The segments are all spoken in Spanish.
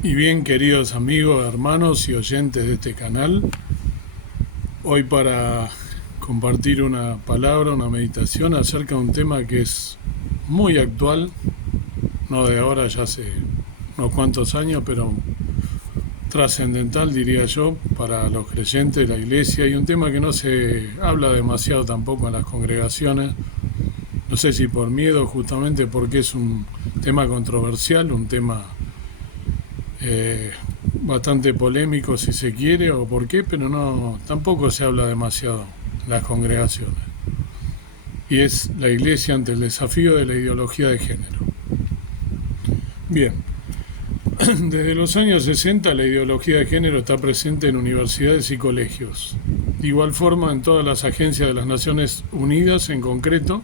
Y bien, queridos amigos, hermanos y oyentes de este canal, hoy para compartir una palabra, una meditación acerca de un tema que es muy actual, no de ahora, ya hace unos cuantos años, pero trascendental, diría yo, para los creyentes de la iglesia, y un tema que no se habla demasiado tampoco en las congregaciones, no sé si por miedo, justamente porque es un tema controversial, un tema bastante polémico si se quiere o por qué, pero no, tampoco se habla demasiado en las congregaciones. Y es la iglesia ante el desafío de la ideología de género. Bien, desde los años 60 la ideología de género está presente en universidades y colegios. De igual forma en todas las agencias de las Naciones Unidas, en concreto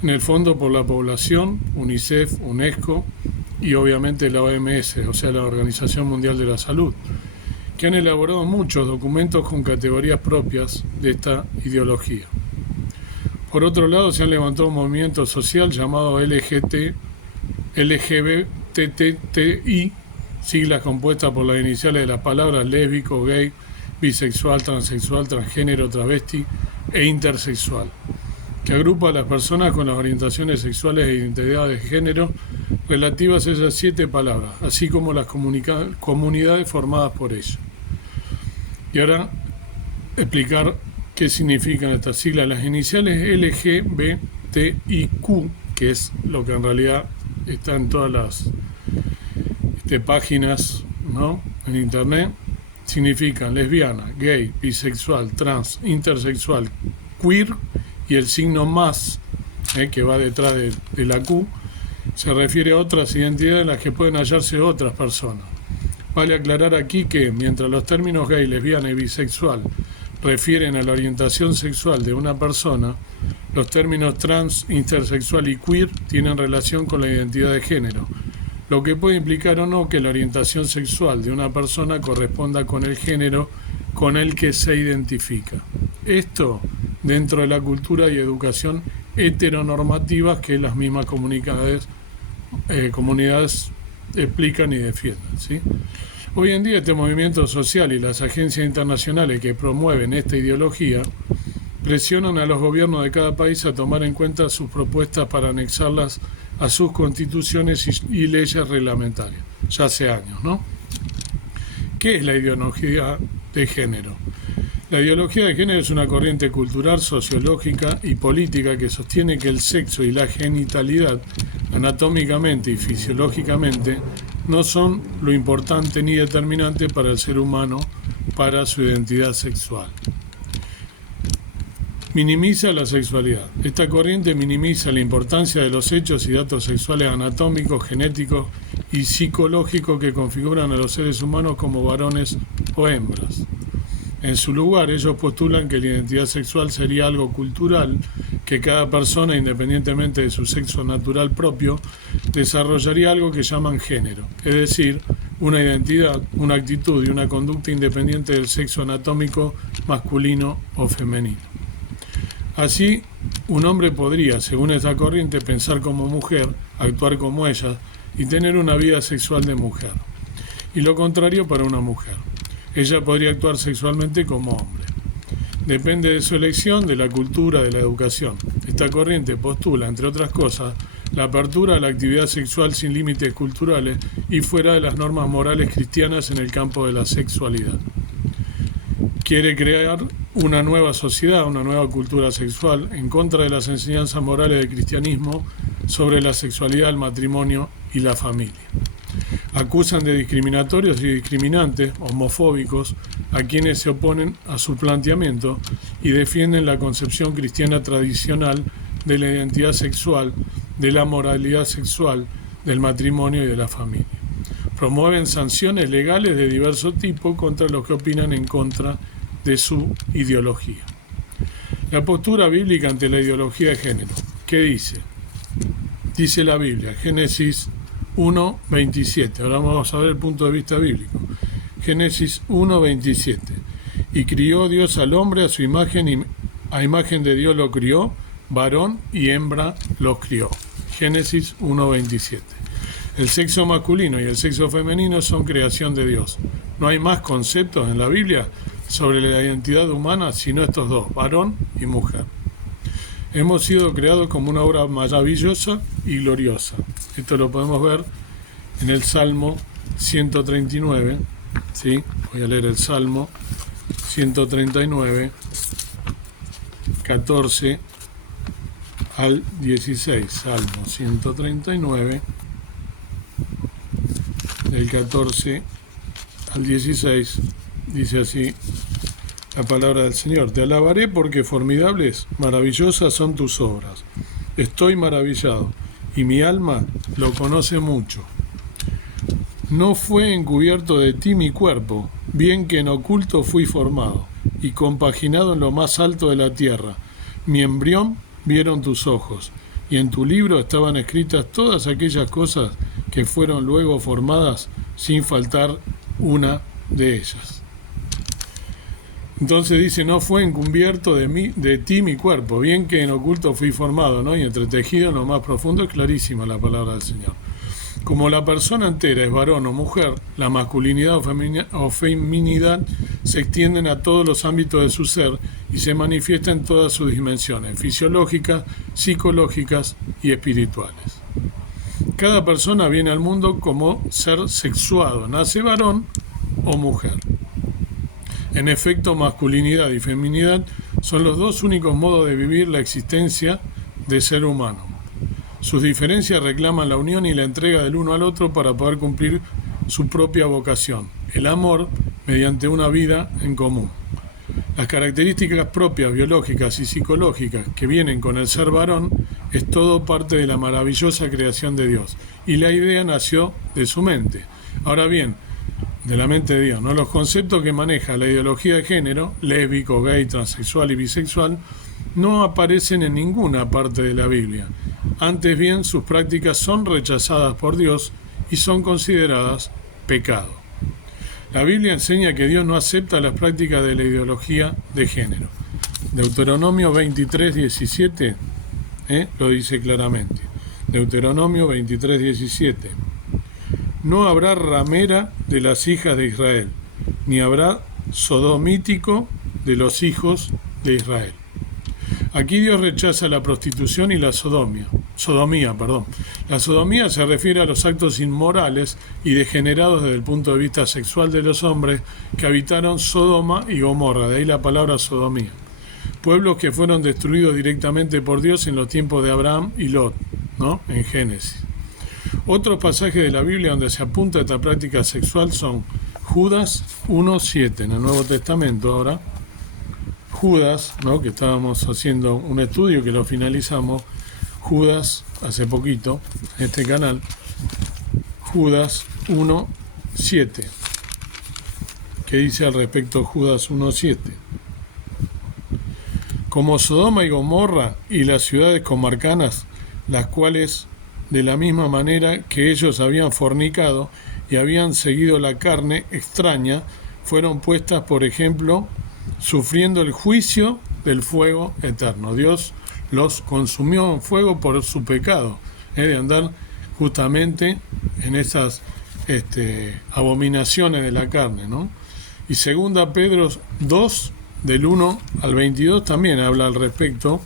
en el Fondo por la Población, UNICEF, UNESCO y obviamente la OMS, o sea la Organización Mundial de la Salud, que han elaborado muchos documentos con categorías propias de esta ideología. Por otro lado, se han levantado un movimiento social llamado LGBTI, siglas compuestas por las iniciales de las palabras lésbico, gay, bisexual, transexual, transgénero, travesti e intersexual, que agrupa a las personas con las orientaciones sexuales e identidades de género relativas a esas 7 palabras, así como las comunidades formadas por ellas. Y ahora explicar qué significan estas siglas. Las iniciales LGBTIQ, que es lo que en realidad está en todas las páginas, ¿no?, en internet, significan lesbiana, gay, bisexual, trans, intersexual, queer, y el signo más, que va detrás de la Q, se refiere a otras identidades en las que pueden hallarse otras personas. Vale aclarar aquí que, mientras los términos gay, lesbiana y bisexual refieren a la orientación sexual de una persona, los términos trans, intersexual y queer tienen relación con la identidad de género, lo que puede implicar o no que la orientación sexual de una persona corresponda con el género con el que se identifica. Esto dentro de la cultura y educación heteronormativas que las mismas comunidades explican y defienden, ¿sí? Hoy en día este movimiento social y las agencias internacionales que promueven esta ideología presionan a los gobiernos de cada país a tomar en cuenta sus propuestas para anexarlas a sus constituciones y leyes reglamentarias, ya hace años, ¿no? ¿Qué es la ideología de género? La ideología de género es una corriente cultural, sociológica y política que sostiene que el sexo y la genitalidad, anatómicamente y fisiológicamente, no son lo importante ni determinante para el ser humano, para su identidad sexual. Minimiza la sexualidad. Esta corriente minimiza la importancia de los hechos y datos sexuales anatómicos, genéticos y psicológicos que configuran a los seres humanos como varones o hembras. En su lugar, ellos postulan que la identidad sexual sería algo cultural, que cada persona, independientemente de su sexo natural propio, desarrollaría algo que llaman género, es decir, una identidad, una actitud y una conducta independiente del sexo anatómico masculino o femenino. Así, un hombre podría, según esta corriente, pensar como mujer, actuar como ella y tener una vida sexual de mujer. Y lo contrario para una mujer. Ella podría actuar sexualmente como hombre. Depende de su elección, de la cultura, de la educación. Esta corriente postula, entre otras cosas, la apertura a la actividad sexual sin límites culturales y fuera de las normas morales cristianas en el campo de la sexualidad. Quiere crear una nueva sociedad, una nueva cultura sexual, en contra de las enseñanzas morales del cristianismo sobre la sexualidad, el matrimonio y la familia. Acusan de discriminatorios y discriminantes, homofóbicos, a quienes se oponen a su planteamiento y defienden la concepción cristiana tradicional de la identidad sexual, de la moralidad sexual, del matrimonio y de la familia. Promueven sanciones legales de diverso tipo contra los que opinan en contra de su ideología. La postura bíblica ante la ideología de género. ¿Qué dice? Dice la Biblia, Génesis 1:27. Ahora vamos a ver el punto de vista bíblico. Génesis 1:27. Y crió Dios al hombre a su imagen, y a imagen de Dios lo crió, varón y hembra los crió. Génesis 1:27. El sexo masculino y el sexo femenino son creación de Dios. No hay más conceptos en la Biblia sobre la identidad humana sino estos dos, varón y mujer. Hemos sido creados como una obra maravillosa y gloriosa. Esto lo podemos ver en el Salmo 139, ¿sí? Voy a leer el Salmo 139, 14 al 16. Salmo 139, del 14 al 16, dice así la palabra del Señor. Te alabaré porque formidables, maravillosas son tus obras. Estoy maravillado, y mi alma lo conoce mucho. No fue encubierto de ti mi cuerpo, bien que en oculto fui formado, y compaginado en lo más alto de la tierra. Mi embrión vieron tus ojos, y en tu libro estaban escritas todas aquellas cosas que fueron luego formadas, sin faltar una de ellas. Entonces dice, no fue encubierto de ti mi cuerpo, bien que en oculto fui formado, ¿no? Y entretejido en lo más profundo. Es clarísima la palabra del Señor. Como la persona entera es varón o mujer, la masculinidad o feminidad se extienden a todos los ámbitos de su ser y se manifiesta en todas sus dimensiones, fisiológicas, psicológicas y espirituales. Cada persona viene al mundo como ser sexuado, nace varón o mujer. En efecto, masculinidad y feminidad son los dos únicos modos de vivir la existencia de ser humano. Sus diferencias reclaman la unión y la entrega del uno al otro para poder cumplir su propia vocación, el amor mediante una vida en común. Las características propias, biológicas y psicológicas que vienen con el ser varón es todo parte de la maravillosa creación de Dios, y la idea nació de su mente. Ahora bien, de la mente de Dios, ¿no? Los conceptos que maneja la ideología de género, lésbico, gay, transexual y bisexual, no aparecen en ninguna parte de la Biblia. Antes bien, sus prácticas son rechazadas por Dios y son consideradas pecado. La Biblia enseña que Dios no acepta las prácticas de la ideología de género. Deuteronomio 23, 17 lo dice claramente. Deuteronomio 23, 17. No habrá ramera de las hijas de Israel, ni habrá sodomítico de los hijos de Israel. Aquí Dios rechaza la prostitución y la sodomía. La sodomía se refiere a los actos inmorales y degenerados desde el punto de vista sexual de los hombres que habitaron Sodoma y Gomorra, de ahí la palabra sodomía. Pueblos que fueron destruidos directamente por Dios en los tiempos de Abraham y Lot, ¿no? En Génesis. Otros pasajes de la Biblia donde se apunta a esta práctica sexual son Judas 1:7, en el Nuevo Testamento ahora. Judas, ¿no? Que estábamos haciendo un estudio que lo finalizamos, Judas, hace poquito, en este canal, Judas 1:7. ¿Qué dice al respecto Judas 1:7? Como Sodoma y Gomorra y las ciudades comarcanas, las cuales de la misma manera que ellos habían fornicado y habían seguido la carne extraña, fueron puestas, por ejemplo, sufriendo el juicio del fuego eterno. Dios los consumió en fuego por su pecado, de andar justamente en esas abominaciones de la carne, ¿no? Y 2 Pedro 2, del 1 al 22, también habla al respecto.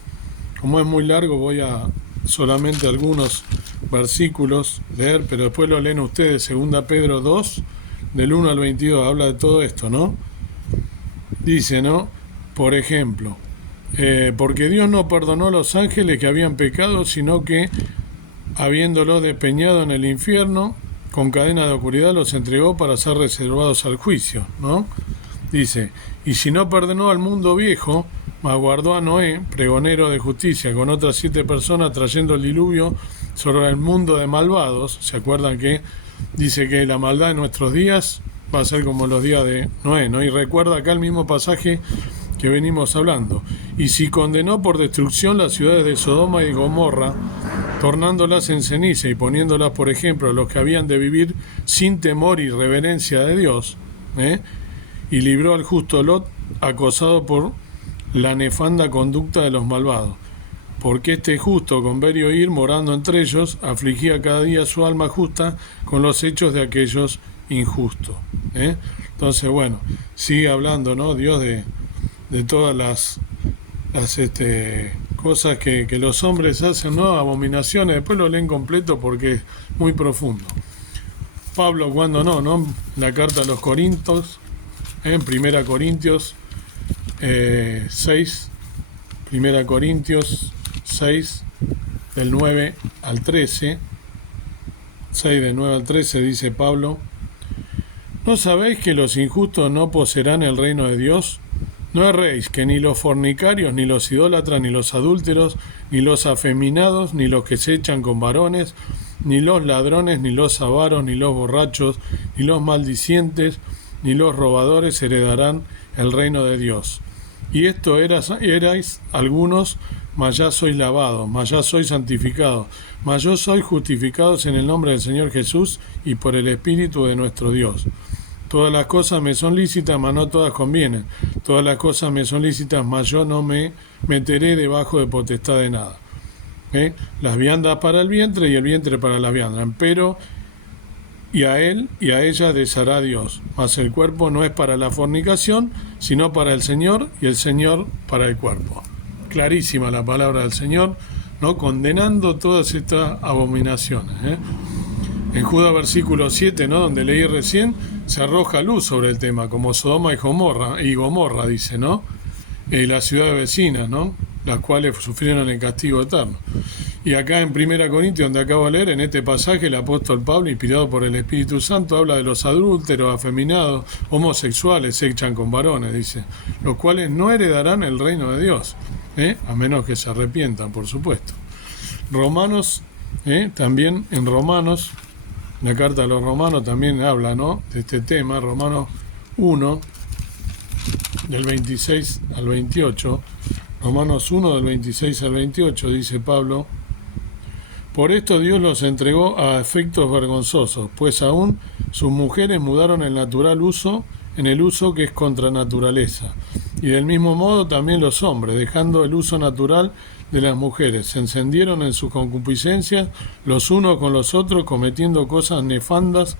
Como es muy largo, voy a solamente algunos versículos leer, pero después lo leen ustedes. 2 Pedro 2, del 1 al 22, habla de todo esto, ¿no? Dice, ¿no? Por ejemplo, porque Dios no perdonó a los ángeles que habían pecado, sino que, habiéndolos despeñado en el infierno, con cadena de oscuridad los entregó para ser reservados al juicio, ¿no? Dice, y si no perdonó al mundo viejo, mas guardó a Noé, pregonero de justicia, con otras 7 personas, trayendo el diluvio sobre el mundo de malvados. ¿Se acuerdan que dice que la maldad en nuestros días va a ser como los días de Noé, ¿no? Y recuerda acá el mismo pasaje que venimos hablando. Y si condenó por destrucción las ciudades de Sodoma y Gomorra, tornándolas en ceniza y poniéndolas, por ejemplo, a los que habían de vivir sin temor y reverencia de Dios, y libró al justo Lot, acosado por la nefanda conducta de los malvados. porque este justo, con ver y oír, morando entre ellos, afligía cada día su alma justa con los hechos de aquellos injustos. Entonces, bueno, sigue hablando, ¿no? Dios de todas las cosas que los hombres hacen, ¿no? Abominaciones. Después lo leen completo porque es muy profundo. Pablo, cuando no, la carta a los Corintios, en 1 Corintios 6, 1 Corintios 6, del 9 al 13, 6 del 9 al 13 dice Pablo: ¿no sabéis que los injustos no poseerán el reino de Dios? ¿No erréis que ni los fornicarios, ni los idólatras, ni los adúlteros, ni los afeminados, ni los que se echan con varones, ni los ladrones, ni los avaros, ni los borrachos, ni los maldicientes, ni los robadores heredarán el reino de Dios? Y esto erais algunos, mas ya sois lavados, mas ya sois santificados, mas yo soy justificados en el nombre del Señor Jesús y por el Espíritu de nuestro Dios. Todas las cosas me son lícitas, mas no todas convienen. Todas las cosas me son lícitas, mas yo no me meteré debajo de potestad de nada. Las viandas para el vientre y el vientre para las viandas. Pero y a él y a ella deshará Dios. Mas el cuerpo no es para la fornicación, sino para el Señor, y el Señor para el cuerpo. Clarísima la palabra del Señor, ¿no? Condenando todas estas abominaciones. En Judas versículo 7, ¿no? Donde leí recién, se arroja luz sobre el tema, como Sodoma y Gomorra, dice, ¿no? Las ciudades vecinas, ¿no? Las cuales sufrieron el castigo eterno. Y acá en 1 Corintios, donde acabo de leer, en este pasaje, el apóstol Pablo, inspirado por el Espíritu Santo, habla de los adúlteros, afeminados, homosexuales, se echan con varones, dice, los cuales no heredarán el reino de Dios, a menos que se arrepientan, por supuesto. Romanos, también en Romanos, la carta a los Romanos también habla, ¿no?, de este tema. Romanos 1, del 26 al 28, Romanos 1, del 26 al 28, dice Pablo: por esto Dios los entregó a efectos vergonzosos, pues aún sus mujeres mudaron el natural uso en el uso que es contra naturaleza. Y del mismo modo también los hombres, dejando el uso natural de las mujeres, se encendieron en sus concupiscencias los unos con los otros, cometiendo cosas nefandas,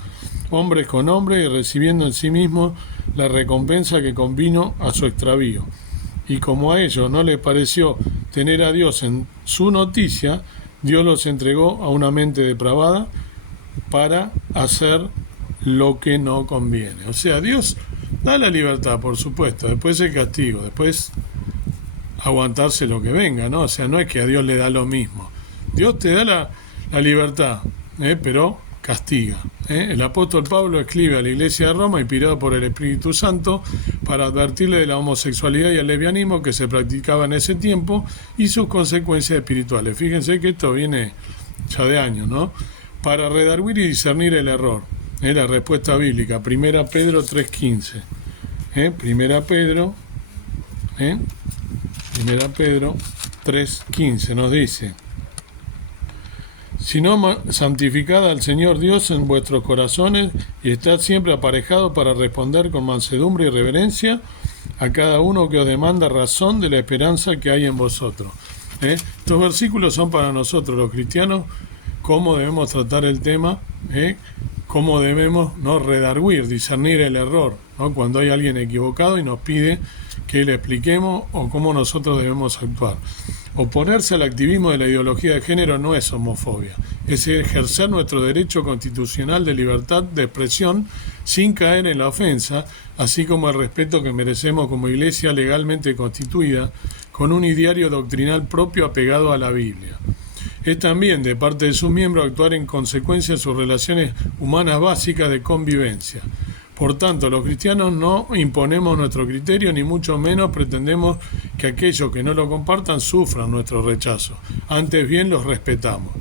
hombres con hombres, y recibiendo en sí mismos la recompensa que convino a su extravío. Y como a ellos no les pareció tener a Dios en su noticia, Dios los entregó a una mente depravada para hacer lo que no conviene. O sea, Dios da la libertad, por supuesto, después el castigo, después aguantarse lo que venga, ¿no? O sea, no es que a Dios le da lo mismo. Dios te da la libertad, pero castiga. El apóstol Pablo escribe a la iglesia de Roma, inspirado por el Espíritu Santo, para advertirle de la homosexualidad y el lesbianismo que se practicaba en ese tiempo y sus consecuencias espirituales. Fíjense que esto viene ya de años, ¿no? Para redarguir y discernir el error. La respuesta bíblica, 1 Pedro 3:15. 1 Pedro 3:15 nos dice: sino santificad al Señor Dios en vuestros corazones y estad siempre aparejados para responder con mansedumbre y reverencia a cada uno que os demanda razón de la esperanza que hay en vosotros. Estos versículos son para nosotros los cristianos, cómo debemos tratar el tema, cómo debemos redarguir, discernir el error, ¿no? Cuando hay alguien equivocado y nos pide que le expliquemos o cómo nosotros debemos actuar. Oponerse al activismo de la ideología de género no es homofobia, es ejercer nuestro derecho constitucional de libertad de expresión sin caer en la ofensa, así como el respeto que merecemos como iglesia legalmente constituida, con un ideario doctrinal propio apegado a la Biblia. Es también, de parte de sus miembros, actuar en consecuencia de sus relaciones humanas básicas de convivencia. Por tanto, los cristianos no imponemos nuestro criterio, ni mucho menos pretendemos que aquellos que no lo compartan sufran nuestro rechazo. Antes bien, los respetamos.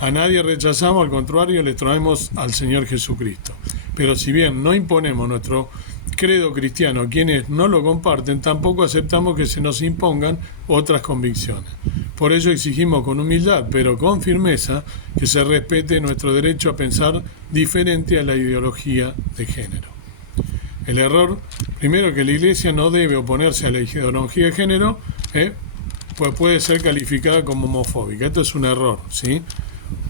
A nadie rechazamos, al contrario, les traemos al Señor Jesucristo. Pero si bien no imponemos nuestro credo cristiano a quienes no lo comparten, tampoco aceptamos que se nos impongan otras convicciones. Por ello exigimos con humildad, pero con firmeza, que se respete nuestro derecho a pensar diferente a la ideología de género. El error, primero, que la Iglesia no debe oponerse a la ideología de género, pues puede ser calificada como homofóbica. Esto es un error, ¿sí?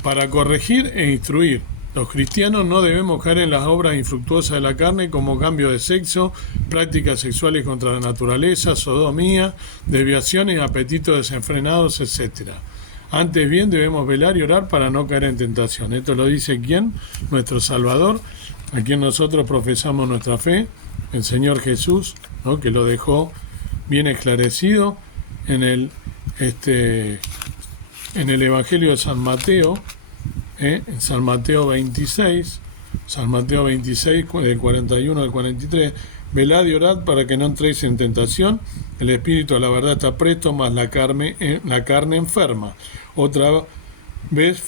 Para corregir e instruir. Los cristianos no debemos caer en las obras infructuosas de la carne como cambio de sexo, prácticas sexuales contra la naturaleza, sodomía, desviaciones, apetitos desenfrenados, etc. Antes bien debemos velar y orar para no caer en tentación. Esto lo dice ¿quién? Nuestro Salvador, a quien nosotros profesamos nuestra fe, el Señor Jesús, ¿no? Que lo dejó bien esclarecido en el Evangelio de San Mateo, en San Mateo 26, del 41 al 43, velad y orad para que no entréis en tentación, el espíritu a la verdad está presto, mas la carne enferma. Otra vez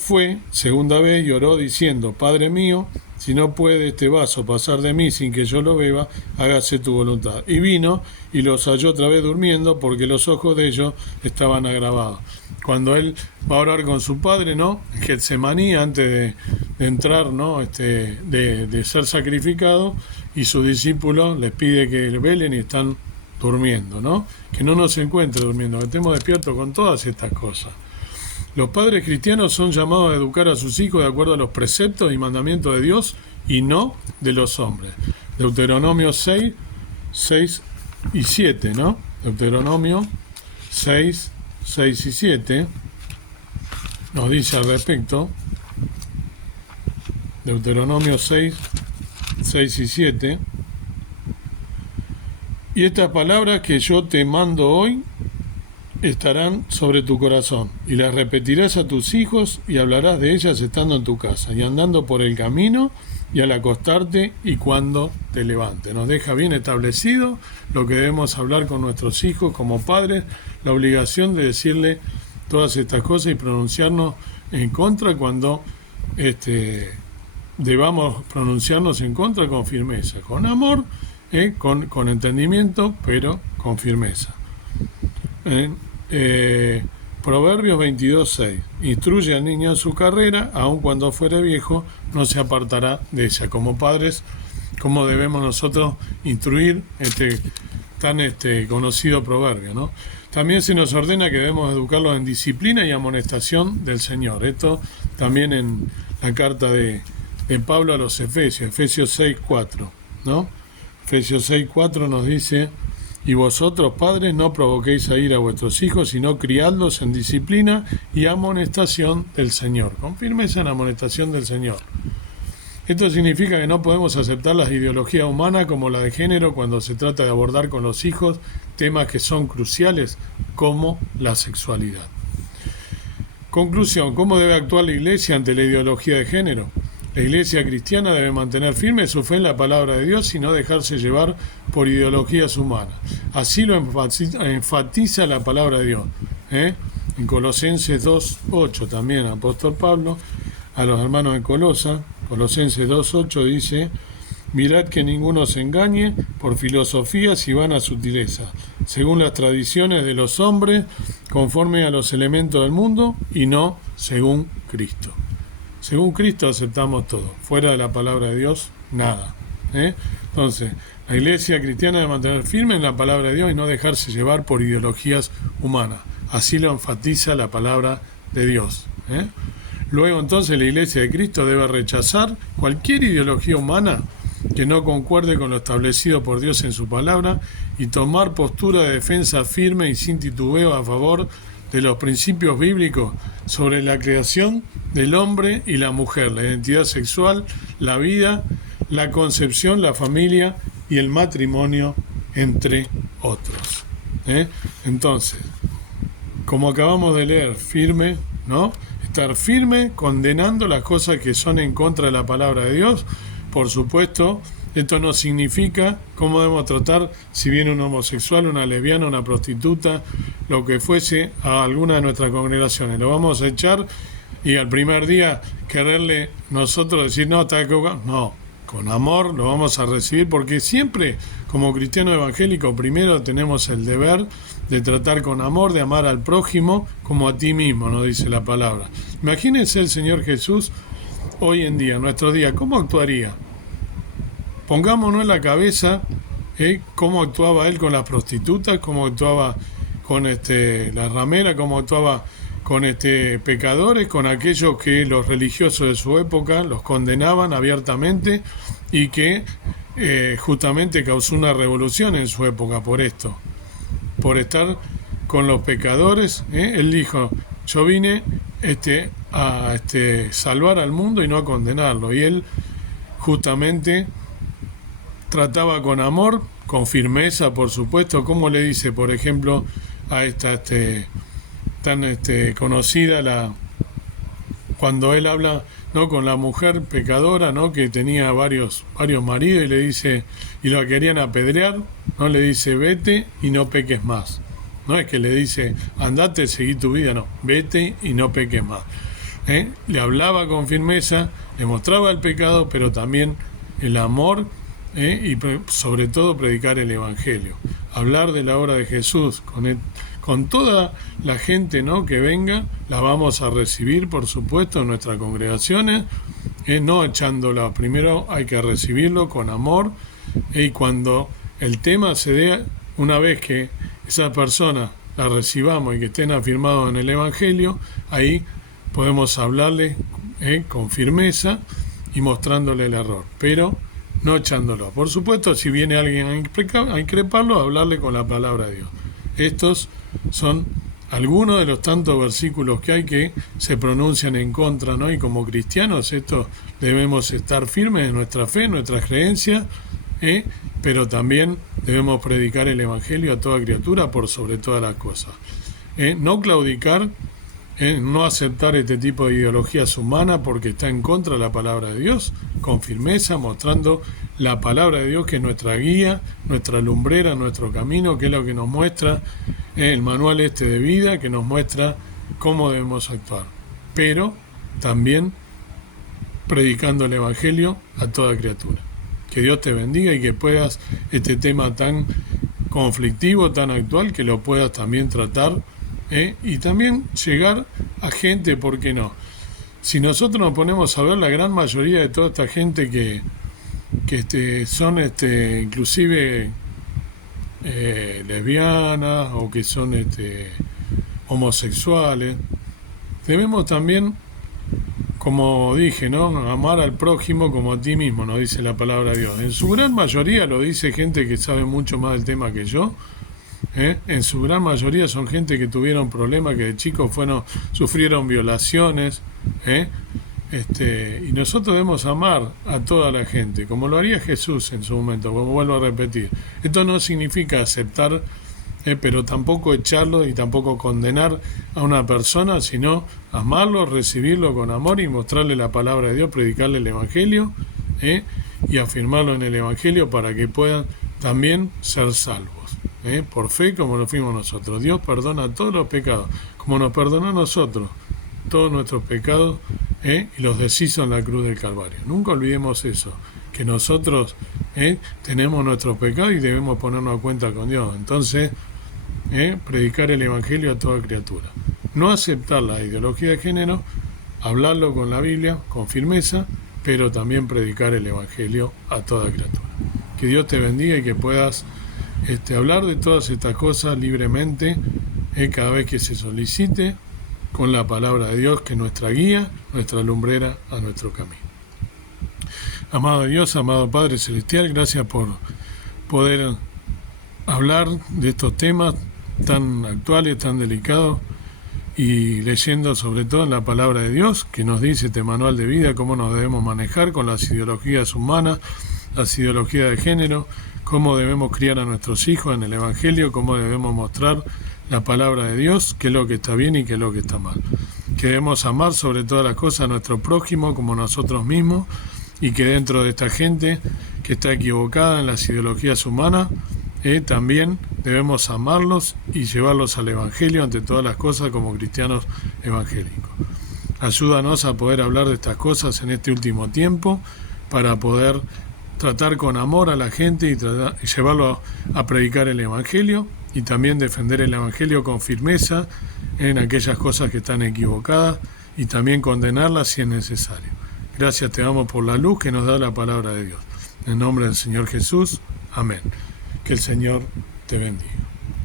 segunda vez, y oró diciendo, Padre mío, si no puede este vaso pasar de mí sin que yo lo beba, hágase tu voluntad. Y vino y los halló otra vez durmiendo, porque los ojos de ellos estaban agravados. Cuando él va a orar con su padre, ¿no? En Getsemaní, antes de entrar, ¿no? De ser sacrificado, y sus discípulos les pide que velen y están durmiendo, ¿no? Que no nos encuentre durmiendo, que estemos despiertos con todas estas cosas. Los padres cristianos son llamados a educar a sus hijos de acuerdo a los preceptos y mandamientos de Dios y no de los hombres. Deuteronomio 6 y 7, ¿no? Deuteronomio 6 y 7 nos dice al respecto. Deuteronomio 6 y 7. Y estas palabras que yo te mando hoy estarán sobre tu corazón, y las repetirás a tus hijos, y hablarás de ellas estando en tu casa, y andando por el camino, y al acostarte, y cuando te levantes. Nos deja bien establecido lo que debemos hablar con nuestros hijos como padres, la obligación de decirle todas estas cosas y pronunciarnos en contra cuando debamos pronunciarnos en contra con firmeza, con amor, con entendimiento, pero con firmeza. Proverbios 22:6. Instruye al niño en su carrera, aun cuando fuere viejo, no se apartará de ella. Como padres, ¿cómo debemos nosotros instruir tan conocido proverbio, ¿no? También se nos ordena que debemos educarlos en disciplina y amonestación del Señor. Esto también en la carta de Pablo a los Efesios 6:4, ¿no? Efesios 6:4 nos dice: y vosotros, padres, no provoquéis a ir a vuestros hijos, sino criadlos en disciplina y amonestación del Señor. Con firmeza en amonestación del Señor. Esto significa que no podemos aceptar las ideologías humanas como la de género cuando se trata de abordar con los hijos temas que son cruciales como la sexualidad. Conclusión: ¿cómo debe actuar la Iglesia ante la ideología de género? La Iglesia cristiana debe mantener firme su fe en la palabra de Dios y no dejarse llevar por ideologías humanas. Así lo enfatiza la palabra de Dios. En Colosenses 2:8 también, apóstol Pablo, a los hermanos de Colosenses 2:8 dice: mirad que ninguno se engañe por filosofías y vanas sutilezas, según las tradiciones de los hombres, conforme a los elementos del mundo, y no según Cristo. Según Cristo aceptamos todo. Fuera de la palabra de Dios, nada. Entonces, la Iglesia cristiana debe mantener firme en la palabra de Dios y no dejarse llevar por ideologías humanas. Así lo enfatiza la palabra de Dios. Luego, entonces, la Iglesia de Cristo debe rechazar cualquier ideología humana que no concuerde con lo establecido por Dios en su palabra y tomar postura de defensa firme y sin titubeo a favor de los principios bíblicos sobre la creación del hombre y la mujer, la identidad sexual, la vida, la concepción, la familia y el matrimonio, entre otros. Entonces, como acabamos de leer, firme, ¿no? Estar firme condenando las cosas que son en contra de la palabra de Dios. Por supuesto, esto no significa cómo debemos tratar si viene un homosexual, una lesbiana, una prostituta, lo que fuese, a alguna de nuestras congregaciones. Lo vamos a echar y al primer día quererle nosotros decir, no, está equivocado. No, con amor lo vamos a recibir, porque siempre como cristiano evangélico primero tenemos el deber de tratar con amor, de amar al prójimo como a ti mismo, nos dice la palabra. Imagínense el Señor Jesús hoy en día, en nuestro día, ¿cómo actuaría? Pongámonos en la cabeza cómo actuaba Él con las prostitutas, cómo actuaba con la ramera, cómo actuaba con pecadores, con aquellos que los religiosos de su época los condenaban abiertamente y que justamente causó una revolución en su época por esto, por estar con los pecadores. Él dijo, yo vine a salvar al mundo y no a condenarlo, y él justamente trataba con amor, con firmeza, por supuesto, como le dice, por ejemplo, a esta tan conocida, cuando él habla, ¿no?, con la mujer pecadora, ¿no?, que tenía varios maridos, y le dice, y la querían apedrear, ¿no?, le dice, vete y no peques más. No es que le dice, andate, seguí tu vida, no, vete y no peques más. Le hablaba con firmeza, le mostraba el pecado, pero también el amor, y sobre todo predicar el Evangelio, hablar de la obra de Jesús con toda la gente, ¿no?, que venga. La vamos a recibir, por supuesto, en nuestras congregaciones, no echándola. Primero hay que recibirlo con amor, y cuando el tema se dé, una vez que esa persona la recibamos y que estén afirmados en el Evangelio, ahí podemos hablarle con firmeza y mostrándole el error, pero no echándolo. Por supuesto, si viene alguien a increparlo, hablarle con la palabra de Dios. Estos son algunos de los tantos versículos que hay que se pronuncian en contra, ¿no? Y como cristianos, debemos estar firmes en nuestra fe, en nuestra creencia, pero también debemos predicar el Evangelio a toda criatura por sobre todas las cosas. No claudicar, no aceptar este tipo de ideologías humanas porque está en contra de la palabra de Dios, con firmeza, mostrando la palabra de Dios, que es nuestra guía, nuestra lumbrera, nuestro camino, que es lo que nos muestra el manual de vida, que nos muestra cómo debemos actuar, pero también predicando el Evangelio a toda criatura. Que Dios te bendiga y que puedas este tema tan conflictivo, tan actual, que lo puedas también tratar, y también llegar a gente, ¿por qué no? Si nosotros nos ponemos a ver, la gran mayoría de toda esta gente que son inclusive lesbianas o que son homosexuales, debemos también, como dije, ¿no?, amar al prójimo como a ti mismo, nos dice la palabra de Dios. En su gran mayoría lo dice gente que sabe mucho más del tema que yo. En su gran mayoría son gente que tuvieron problemas, que de chicos sufrieron violaciones, y nosotros debemos amar a toda la gente, como lo haría Jesús en su momento, como vuelvo a repetir. Esto no significa aceptar, pero tampoco echarlo y tampoco condenar a una persona, sino amarlo, recibirlo con amor y mostrarle la palabra de Dios, predicarle el Evangelio, y afirmarlo en el Evangelio para que puedan también ser salvos. Por fe, como lo fuimos nosotros. Dios perdona todos los pecados, como nos perdonó a nosotros todos nuestros pecados, y los deshizo en la cruz del Calvario. Nunca olvidemos eso, que nosotros tenemos nuestros pecados y debemos ponernos a cuenta con Dios. Entonces, predicar el Evangelio a toda criatura. No aceptar la ideología de género, hablarlo con la Biblia, con firmeza, pero también predicar el Evangelio a toda criatura. Que Dios te bendiga y que puedas hablar de todas estas cosas libremente, cada vez que se solicite, con la palabra de Dios, que es nuestra guía, nuestra lumbrera a nuestro camino. Amado Dios, amado Padre Celestial, gracias por poder hablar de estos temas tan actuales, tan delicados, y leyendo sobre todo en la palabra de Dios, que nos dice este manual de vida, cómo nos debemos manejar con las ideologías humanas, las ideologías de género, cómo debemos criar a nuestros hijos en el Evangelio, cómo debemos mostrar la palabra de Dios, qué es lo que está bien y qué es lo que está mal. Que debemos amar sobre todas las cosas a nuestro prójimo como nosotros mismos, y que dentro de esta gente que está equivocada en las ideologías humanas, también debemos amarlos y llevarlos al Evangelio ante todas las cosas como cristianos evangélicos. Ayúdanos a poder hablar de estas cosas en este último tiempo, para poder tratar con amor a la gente y llevarlo a predicar el Evangelio, y también defender el Evangelio con firmeza en aquellas cosas que están equivocadas, y también condenarlas si es necesario. Gracias te damos por la luz que nos da la palabra de Dios. En nombre del Señor Jesús, amén. Que el Señor te bendiga.